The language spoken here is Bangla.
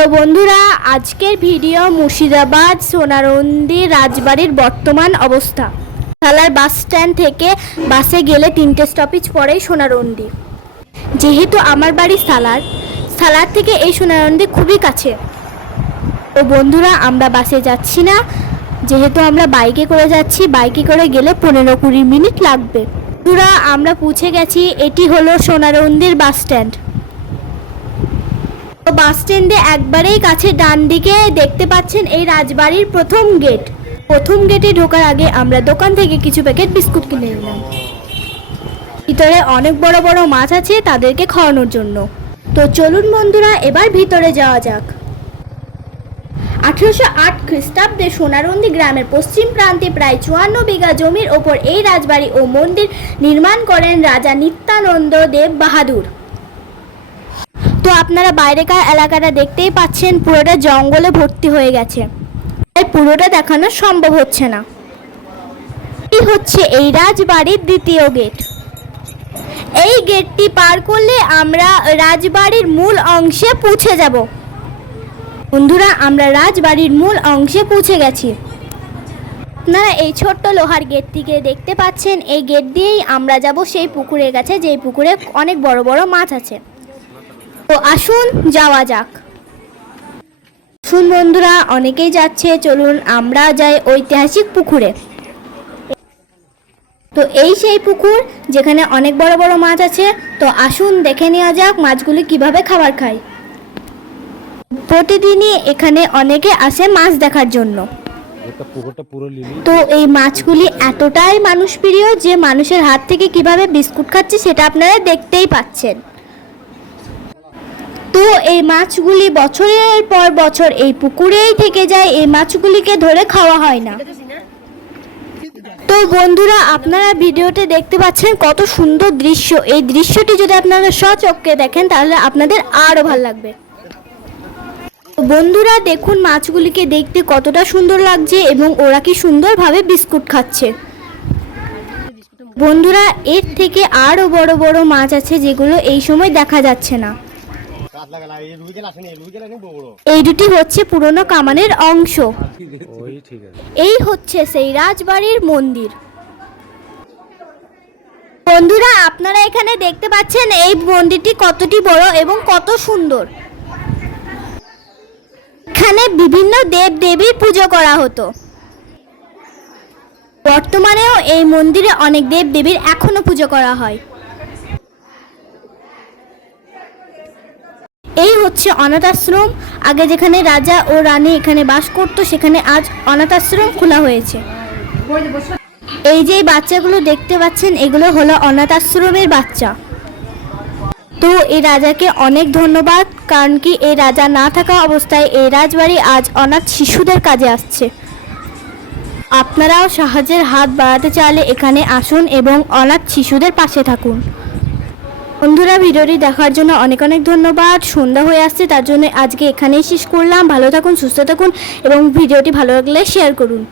তো বন্ধুরা, আজকের ভিডিও মুর্শিদাবাদ সোনারন্দি রাজবাড়ির বর্তমান অবস্থা। সালার বাস স্ট্যান্ড থেকে বাসে গেলে 3টে স্টপেজ পরেই সোনারন্দি। যেহেতু আমার বাড়ি সালার থেকে এই সোনারন্দি খুবই কাছে। তো বন্ধুরা, আমরা বাসে যাচ্ছি না, যেহেতু আমরা বাইকে করে যাচ্ছি। বাইকে করে গেলে 15-20 মিনিট লাগবে। বন্ধুরা, আমরা পৌঁছে গেছি। এটি হলো সোনারন্দির বাস স্ট্যান্ড। বাস স্ট্যান্ডে একবারেই কাছে ডান দিকে দেখতে পাচ্ছেন এই রাজবাড়ির প্রথম গেট। প্রথম গেটে ঢোকার আগে আমরা দোকান থেকে কিছু প্যাকেট বিস্কুট কিনে নিলাম। ভিতরে অনেক বড় বড় মাছ আছে তাদেরকে খাওয়ানোর জন্য। তো চলুন বন্ধুরা, এবার ভিতরে যাওয়া যাক। 1808 খ্রিস্টাব্দে সোনারন্দি গ্রামের পশ্চিম প্রান্তে প্রায় 54 বিঘা জমির ওপর এই রাজবাড়ি ও মন্দির নির্মাণ করেন রাজা নিত্যানন্দ দেব বাহাদুর। তো আপনারা বাইরেকার এলাকাটা দেখতেই পাচ্ছেন, পুরোটা জঙ্গলে ভর্তি হয়ে গেছে, তাই পুরোটা দেখানো সম্ভব হচ্ছে না। এই হচ্ছে এই রাজবাড়ির দ্বিতীয় গেট। এই গেটটি পার করলে আমরা রাজবাড়ির মূল অংশে পৌঁছে যাব। বন্ধুরা, আমরা রাজবাড়ির মূল অংশে পৌঁছে গেছি। আপনারা এই ছোট্ট লোহার গেটটিকে দেখতে পাচ্ছেন। এই গেট দিয়েই আমরা যাব সেই পুকুরের কাছে, যেই পুকুরে অনেক বড় বড় মাছ আছে। তো আসুন যাওয়া যাক। শুন বন্ধুরা, অনেকেই যাচ্ছে, চলুন আমরা যাই ঐতিহাসিক পুকুরে। তো এই সেই পুকুর যেখানে অনেক বড় বড় মাছ আছে। তো আসুন দেখে নেওয়া যাক মাছগুলি কিভাবে খাবার খায়। প্রতিদিনই এখানে অনেকে আসে মাছ দেখার জন্য। তো এই মাছগুলি এতটাই মানুষ প্রিয় যে মানুষের হাত থেকে কিভাবে বিস্কুট খাচ্ছে সেটা আপনারা দেখতেই পাচ্ছেন। তো এই মাছগুলি বছরের পর বছর এই পুকুরেই থেকে যায়। এই মাছগুলিকে ধরে খাওয়া হয় না। তো বন্ধুরা, আপনারা ভিডিওতে দেখতে পাচ্ছেন কত সুন্দর দৃশ্য। এই দৃশ্যটি যদি আপনারা স্বচক্ষে দেখেন তাহলে আপনাদের আরো ভালো লাগবে। বন্ধুরা দেখুন, মাছগুলিকে দেখতে কতটা সুন্দর লাগছে এবং ওরা কি সুন্দরভাবে বিস্কুট খাচ্ছে। বন্ধুরা, এর থেকে আরো বড় বড় মাছ আছে যেগুলো এই সময় দেখা যাচ্ছে না। এই দুটি হচ্ছে পুরনো কামানের অংশ। এই হচ্ছে সেই রাজবাড়ির মন্দির। বন্ধুরা, আপনারা এখানে দেখতে পাচ্ছেন এই মন্দিরটি কতটি বড় এবং কত সুন্দর। এখানে বিভিন্ন দেব দেবীর পুজো করা হতো। বর্তমানেও এই মন্দিরে অনেক দেব দেবীর এখনো পুজো করা হয়। এই হচ্ছে অনাথ আশ্রম। আগে যেখানে রাজা ও রানী এখানে বাস করত, সেখানে আজ অনাথ আশ্রম খোলা হয়েছে। এই যে বাচ্চাগুলো দেখতে পাচ্ছেন, এগুলো হলো অনাথ আশ্রমের বাচ্চা। তো এই রাজাকে অনেক ধন্যবাদ, কারণ কি এই রাজা না থাকা অবস্থায় এই রাজবাড়ি আজ অনাথ শিশুদের কাজে আসছে। আপনারাও সাহায্যের হাত বাড়াতে চাইলে এখানে আসুন এবং অনাথ শিশুদের পাশে থাকুন। বন্ধুরা, ভিডিওটি দেখার জন্য অনেক অনেক ধন্যবাদ। সন্ধ্যা হয়ে আসছে, তার জন্য আজকে এখানেই শেষ করলাম। ভালো থাকুন, সুস্থ থাকুন এবং ভিডিওটি ভালো লাগলে শেয়ার করুন।